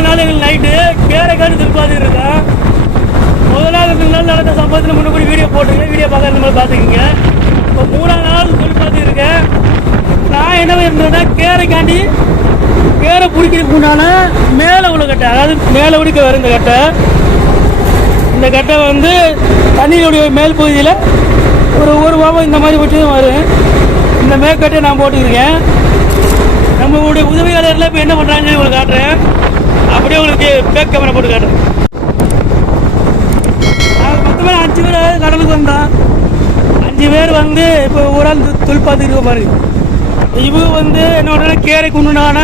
3ஆவது நாள் எங்களுக்கு நைட்டு கேரைக்காடு திருப்பாதி இருக்கேன். முதல் நாள் 2 நாள் நடந்த சம்பவத்தில் முன்னாடி வீடியோ போட்டிருக்கேன். வீடியோ பார்க்க இந்த மாதிரி பார்த்துக்கிங்க. இப்போ 3ஆவது நாள் திருப்பாதி இருக்கேன். நான் என்ன இருந்தேன்னா கேரைக்காண்டி கேரை பிடிக்கிறதுக்கு உண்டான மேலே உள்ள கட்டை, அதாவது மேலே பிடிக்க வரும் இந்த கட்டை. இந்த கட்டை வந்து தண்ணியுடைய மேல் பகுதியில் ஒரு பாவம் இந்த மாதிரி விட்டு வரும். இந்த மேற்கட்டையை நான் போட்டுக்கிறேன். நம்மளுடைய உதவியாளர்லாம் இப்போ என்ன பண்ணுறாங்கன்னு உங்களுக்கு காட்டுறேன். அப்படியே உங்களுக்கு பேக் கேமரா போட்டு காட்டுறேன். மொத்தமாக 5 பேர் கடலுக்கு வந்தோம். 5 பேர் வந்து இப்போ ஒரு ஆள் துல்பாத்துக்கு பாருங்க. இவங்க வந்து என்ன பண்ணுறா கேரைக்கு உண்டான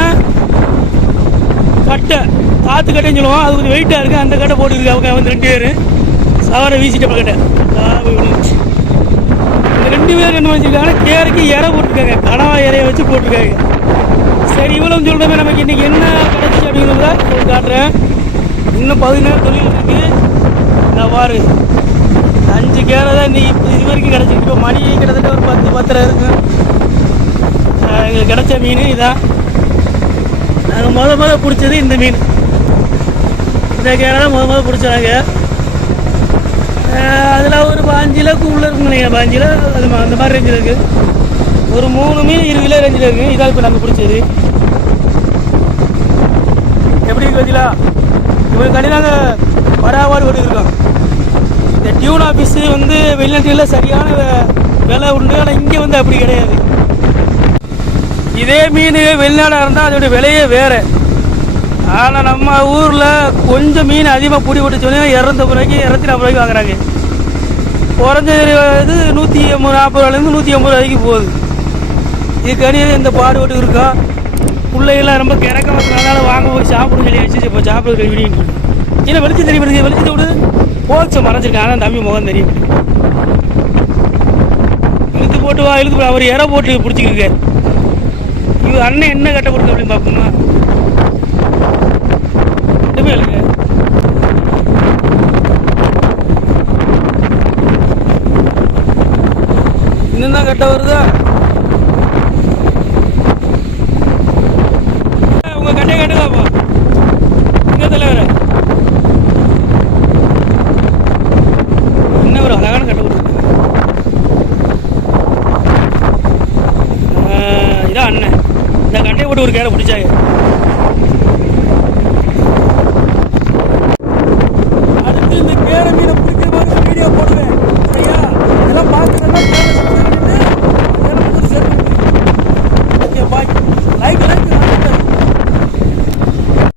கட்டை, காற்று கட்டைன்னு சொல்லுவோம். அது கொஞ்சம் வெயிட்டாக இருக்குது. அந்த கட்டை போட்டுருக்கு. அவங்க வந்து 2 பேர் சவரை வீசிட்ட கட்டை. இந்த 2 பேர் என்ன வச்சுருக்காங்கன்னா கேரைக்கு இறை போட்டிருக்காங்க. கனவா இறையை வச்சு போட்டிருக்காங்க. சரி, இவ்வளோ சொல்கிறமே நமக்கு இன்றைக்கி என்ன கிடச்சி அப்படிங்கிறத உங்களுக்கு காட்டுறேன். இன்னும் 10 நேரம் தொழில் இருக்குது. நான் பாரு 5 கேரை தான் இன்னைக்கு இது வரைக்கும் கிடச்சிருக்கு. இப்போ மணி கிட்டத்தட்ட ஒரு 10-10:30 இருக்கும். எங்களுக்கு கிடச்ச மீன் இதான். நாங்கள் முதல் பிடிச்சது இந்த மீன். இந்த கேரை தான் முதல் பிடிச்சாங்க. அதில் ஒரு 5 கிலோக்கு உள்ளே இருக்குங்க. நீங்கள் 5 கிலோ அது அந்த மாதிரி ரேஞ்சில் இருக்குது. ஒரு 3 மீன் 20 கிலோ ரேஞ்சில் இருக்குது. இதான் இப்போ நாங்கள் பிடிச்சது. எப்படி இருக்கு பார்த்தீங்களா? இவங்க கண்டி நாங்கள் பராபாடு போட்டுருக்கோம். இந்த டியூன் ஆஃபீஸு வந்து வெளிநாட்டில் சரியான விலை உண்டு. ஆனால் இங்கே வந்து அப்படி கிடையாது. இதே மீன் வெளிநாடாக இருந்தால் அதோடைய விலையே வேறு. ஆனால் நம்ம ஊரில் கொஞ்சம் மீன் அதிகமாக பிடி போட்டு சொன்னீங்கன்னா 250 ரூபாய்க்கு 240 ரூபாய்க்கு வாங்குறாங்க. குறைஞ்ச இது 140 ரூபாயிலேருந்து 180 ரூபாய்க்கு போகுது. இதுக்காண்டி இந்த பாடுபட்டு இருக்கா. பிள்ளைகள்லாம் ரொம்ப கிறக்க அதனால வாங்க போய் சாப்பிடும் சொல்லி வச்சு இப்போ சாப்பிட்றது விடியும். ஏன்னா வெளிச்சம் தெரியும். வெளிச்சத்தை விட போச்சு மறைஞ்சிருக்கேன். ஆனால் தம்பி முகம் தெரியும். இழுத்து போட்டு வா இழுத்து போட்டு அவர் இறை போட்டு பிடிச்சிக்கிருக்க. இவர் அண்ணன் என்ன கட்ட கொடுக்க அப்படின்னு பார்ப்போமா? ரெண்டுமே இல்லைங்க. இன்னும் தான் கட்ட வருதா? உங்க கட்டையை கட்டுதாப்பா. எங்க தலைவர என்ன ஒரு அழகான கட்டை கொடுத்துருக்காங்க. இதான் அண்ணன். இந்த கட்டையை போட்டு ஒரு கேரை பிடிச்சாங்க.